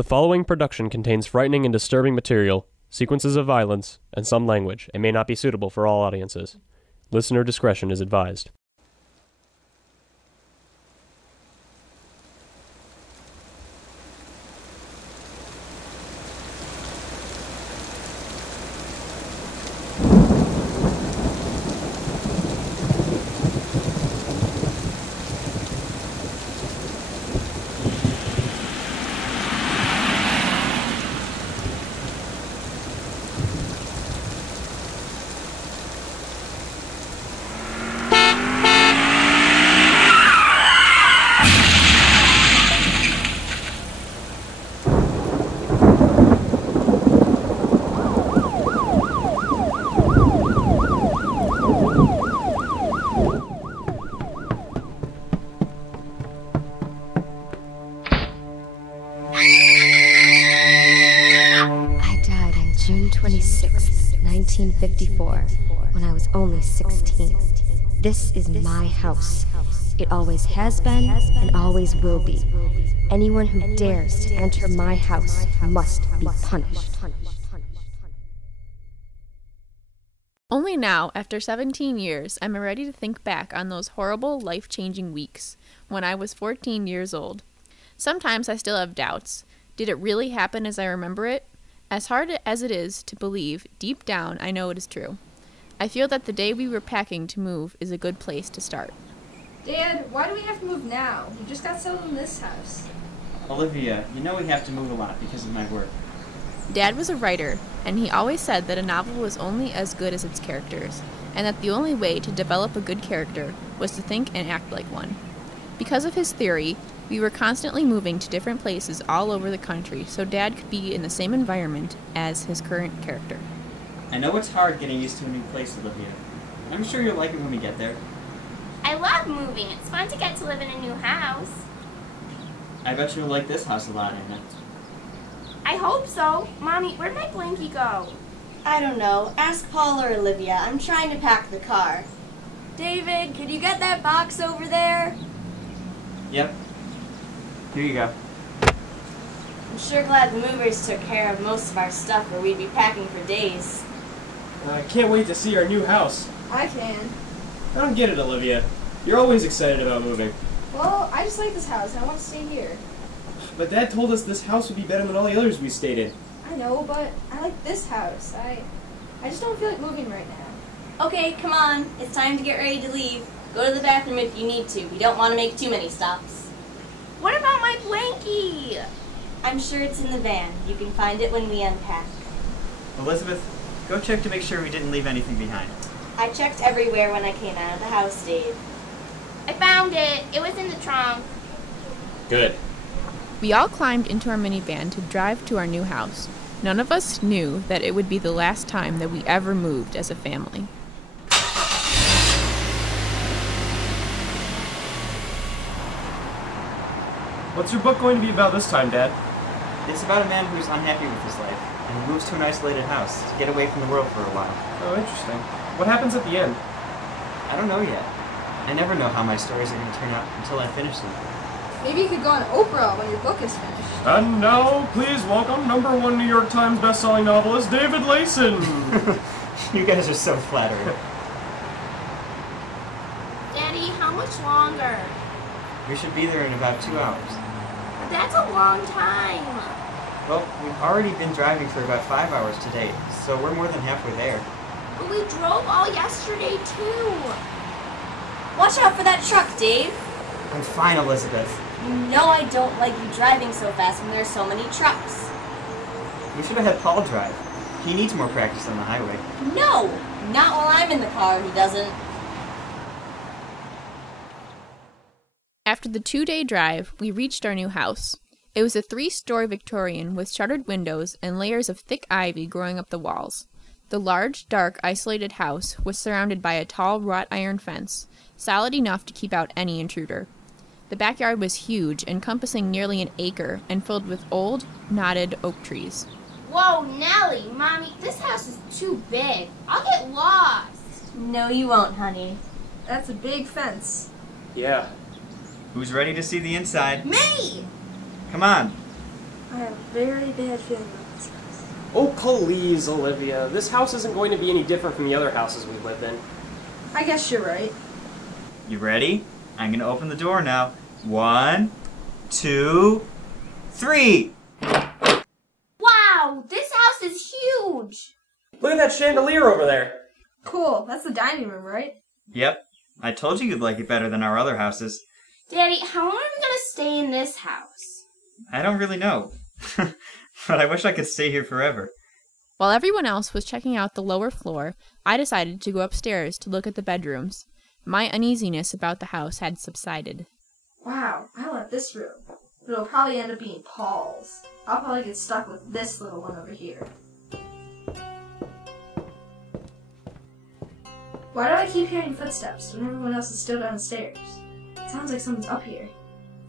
The following production contains frightening and disturbing material, sequences of violence, and some language, and may not be suitable for all audiences. Listener discretion is advised. June 26th, 1954, when I was only 16. This is my house. It always has been and always will be. Anyone who dares to enter my house must be punished. Only now, after 17 years, am I ready to think back on those horrible, life-changing weeks when I was 14 years old. Sometimes I still have doubts. Did it really happen as I remember it? As hard as it is to believe, deep down I know it is true. I feel that the day we were packing to move is a good place to start. Dad, why do we have to move now? We just got settled in this house. Olivia, you know we have to move a lot because of my work. Dad was a writer, and he always said that a novel was only as good as its characters, and that the only way to develop a good character was to think and act like one. Because of his theory, we were constantly moving to different places all over the country so Dad could be in the same environment as his current character. I know it's hard getting used to a new place, Olivia. I'm sure you'll like it when we get there. I love moving. It's fun to get to live in a new house. I bet you'll like this house a lot, Anna. I hope so. Mommy, where'd my blankie go? I don't know. Ask Paul or Olivia. I'm trying to pack the car. David, could you get that box over there? Yep. Here you go. I'm sure glad the movers took care of most of our stuff or we'd be packing for days. I can't wait to see our new house. I can. I don't get it, Olivia. You're always excited about moving. Well, I just like this house and I want to stay here. But Dad told us this house would be better than all the others we stayed in. I know, but I like this house. I just don't feel like moving right now. Okay, come on. It's time to get ready to leave. Go to the bathroom if you need to. We don't want to make too many stops. What about my blankie? I'm sure it's in the van. You can find it when we unpack. Elizabeth, go check to make sure we didn't leave anything behind. I checked everywhere when I came out of the house, Dave. I found it. It was in the trunk. Good. We all climbed into our minivan to drive to our new house. None of us knew that it would be the last time that we ever moved as a family. What's your book going to be about this time, Dad? It's about a man who's unhappy with his life and moves to an isolated house to get away from the world for a while. Oh, interesting. What happens at the end? I don't know yet. I never know how my stories are going to turn out until I finish them. Maybe you could go on Oprah when your book is finished. And now, please welcome #1 New York Times bestselling novelist, David Layson. You guys are so flattering. Daddy, how much longer? We should be there in about 2 hours. That's a long time. Well, we've already been driving for about 5 hours to date, so we're more than halfway there. But we drove all yesterday, too. Watch out for that truck, Dave. I'm fine, Elizabeth. You know I don't like you driving so fast when there are so many trucks. We should have had Paul drive. He needs more practice on the highway. No! Not while I'm in the car, he doesn't. After the 2-day drive, we reached our new house. It was a 3-story Victorian with shuttered windows and layers of thick ivy growing up the walls. The large, dark, isolated house was surrounded by a tall wrought iron fence, solid enough to keep out any intruder. The backyard was huge, encompassing nearly an acre and filled with old, knotted oak trees. Whoa, Nellie, Mommy, this house is too big. I'll get lost. No, you won't, honey. That's a big fence. Yeah. Who's ready to see the inside? Me! Come on. I have a very bad feeling about this house. Oh, please, Olivia. This house isn't going to be any different from the other houses we lived in. I guess you're right. You ready? I'm gonna open the door now. 1, 2, 3! Wow, this house is huge. Look at that chandelier over there. Cool, that's the dining room, right? Yep. I told you you'd like it better than our other houses. Daddy, how long are we gonna stay in this house? I don't really know. But I wish I could stay here forever. While everyone else was checking out the lower floor, I decided to go upstairs to look at the bedrooms. My uneasiness about the house had subsided. Wow, I love this room. But it'll probably end up being Paul's. I'll probably get stuck with this little one over here. Why do I keep hearing footsteps when everyone else is still downstairs? It sounds like someone's up here.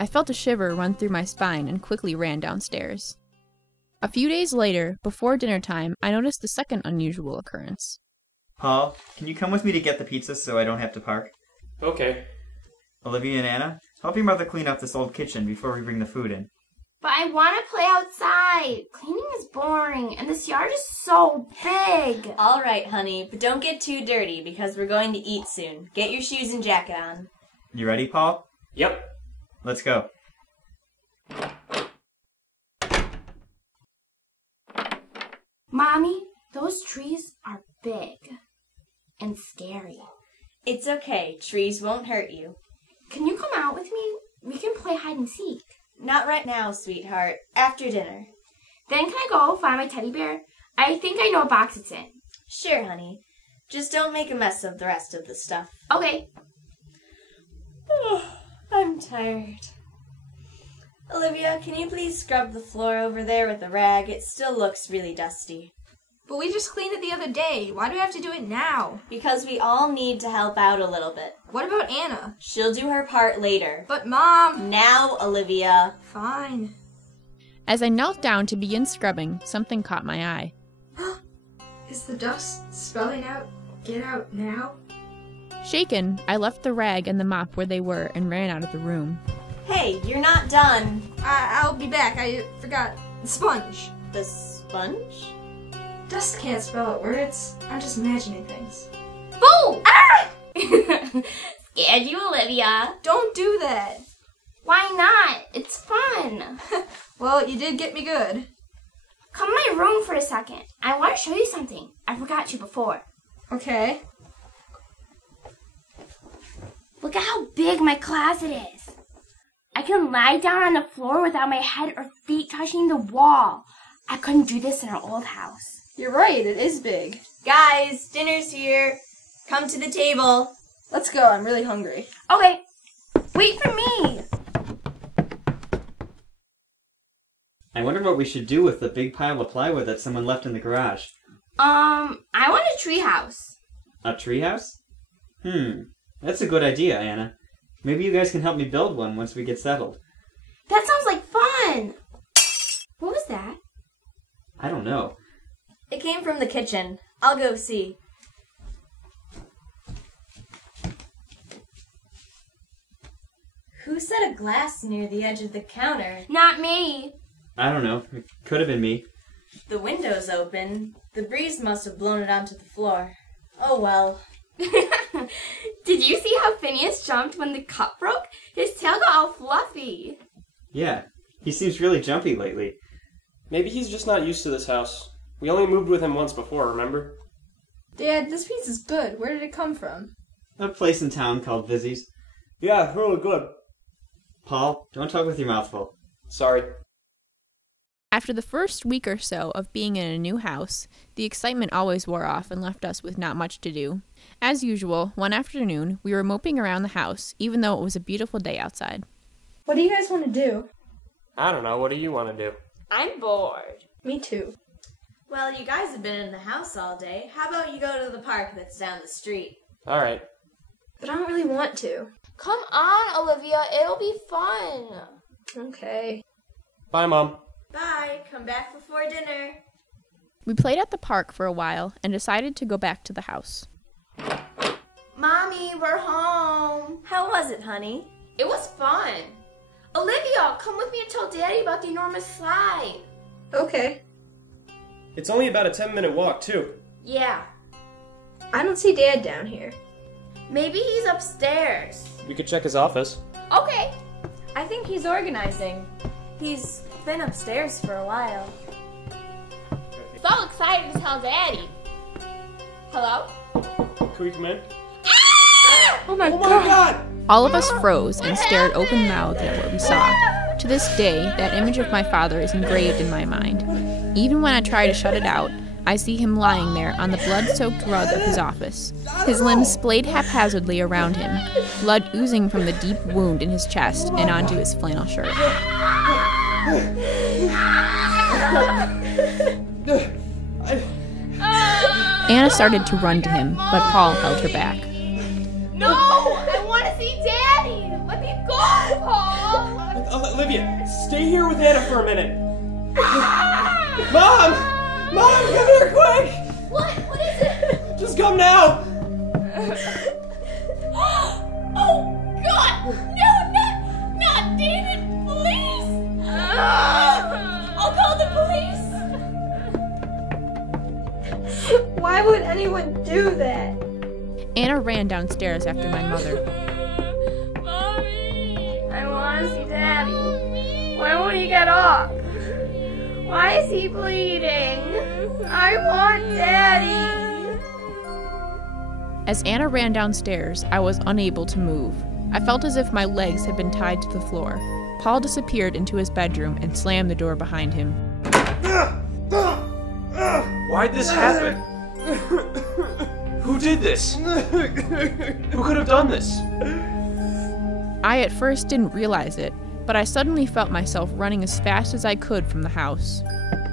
I felt a shiver run through my spine and quickly ran downstairs. A few days later, before dinner time, I noticed the second unusual occurrence. Paul, can you come with me to get the pizza so I don't have to park? Okay. Olivia and Anna, help your mother clean up this old kitchen before we bring the food in. But I want to play outside. Cleaning is boring, and this yard is so big. All right, honey, but don't get too dirty because we're going to eat soon. Get your shoes and jacket on. You ready, Paul? Yep. Let's go. Mommy, those trees are big and scary. It's okay. Trees won't hurt you. Can you come out with me? We can play hide and seek. Not right now, sweetheart. After dinner. Then can I go find my teddy bear? I think I know what box it's in. Sure, honey. Just don't make a mess of the rest of the stuff. Okay. Oh, I'm tired. Olivia, can you please scrub the floor over there with a rag? It still looks really dusty. But we just cleaned it the other day. Why do we have to do it now? Because we all need to help out a little bit. What about Anna? She'll do her part later. But Mom! Now, Olivia. Fine. As I knelt down to begin scrubbing, something caught my eye. Is the dust spelling out, get out now? Shaken, I left the rag and the mop where they were and ran out of the room. Hey, you're not done. I'll be back. I forgot. The sponge. The sponge? Dust can't spell out words. I'm just imagining things. Boo! Ah! Scared you, Olivia. Don't do that. Why not? It's fun. Well, you did get me good. Come in my room for a second. I want to show you something. I forgot to before. Okay. Look at how big my closet is. I can lie down on the floor without my head or feet touching the wall. I couldn't do this in our old house. You're right, it is big. Guys, dinner's here. Come to the table. Let's go, I'm really hungry. Okay, wait for me. I wonder what we should do with the big pile of plywood that someone left in the garage. I want a treehouse. A treehouse? That's a good idea, Anna. Maybe you guys can help me build one once we get settled. That sounds like fun. What was that? I don't know. It came from the kitchen. I'll go see. Who set a glass near the edge of the counter? Not me. I don't know. It could have been me. The window's open. The breeze must have blown it onto the floor. Oh well. Did you see how Phineas jumped when the cup broke? His tail got all fluffy. Yeah, he seems really jumpy lately. Maybe he's just not used to this house. We only moved with him once before, remember? Dad, this pizza's good. Where did it come from? A place in town called Vizzy's. Yeah, really good. Paul, don't talk with your mouth full. Sorry. After the first week or so of being in a new house, the excitement always wore off and left us with not much to do. As usual, one afternoon, we were moping around the house, even though it was a beautiful day outside. What do you guys want to do? I don't know. What do you want to do? I'm bored. Me too. Well, you guys have been in the house all day. How about you go to the park that's down the street? All right. But I don't really want to. Come on, Olivia. It'll be fun. Okay. Bye, Mom. Bye. Come back before dinner. We played at the park for a while and decided to go back to the house. Mommy, we're home. How was it, honey? It was fun. Olivia, come with me and tell Daddy about the enormous slide. Okay. It's only about a 10-minute walk, too. Yeah. I don't see Dad down here. Maybe he's upstairs. We could check his office. Okay. I think he's organizing. He's been upstairs for a while. So excited to tell Daddy. Hello? Can we come in? Oh my god! All of us froze and stared open-mouthed at what we saw. To this day, that image of my father is engraved in my mind. Even when I try to shut it out, I see him lying there on the blood-soaked rug of his office, his limbs splayed haphazardly around him, blood oozing from the deep wound in his chest and onto his flannel shirt. Anna started to run to him, but Paul held her back. No! I want to see Daddy! Let me go, Paul! Olivia, stay here with Anna for a minute. Mom! Mom, come here quick! What is it? Just come now! Oh, God! No, not David! Please! I'll call the police! Why would anyone do that? Anna ran downstairs after my mother. Mommy! I want to see Daddy. Why won't he get up? Why is he bleeding? I want Daddy! As Anna ran downstairs, I was unable to move. I felt as if my legs had been tied to the floor. Paul disappeared into his bedroom and slammed the door behind him. Why'd this happen? Who did this? Who could have done this? I at first didn't realize it, but I suddenly felt myself running as fast as I could from the house.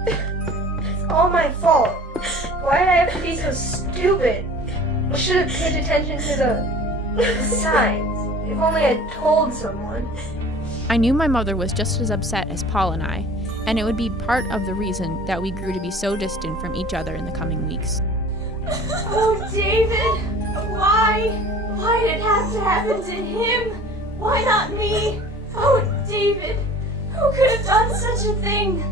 It's all my fault. Why did I have to be so stupid? I should have paid attention to the signs. If only I'd told someone. I knew my mother was just as upset as Paul and I, and it would be part of the reason that we grew to be so distant from each other in the coming weeks. Oh, David! Why? Why did it have to happen to him? Why not me? Oh, David! Who could have done such a thing?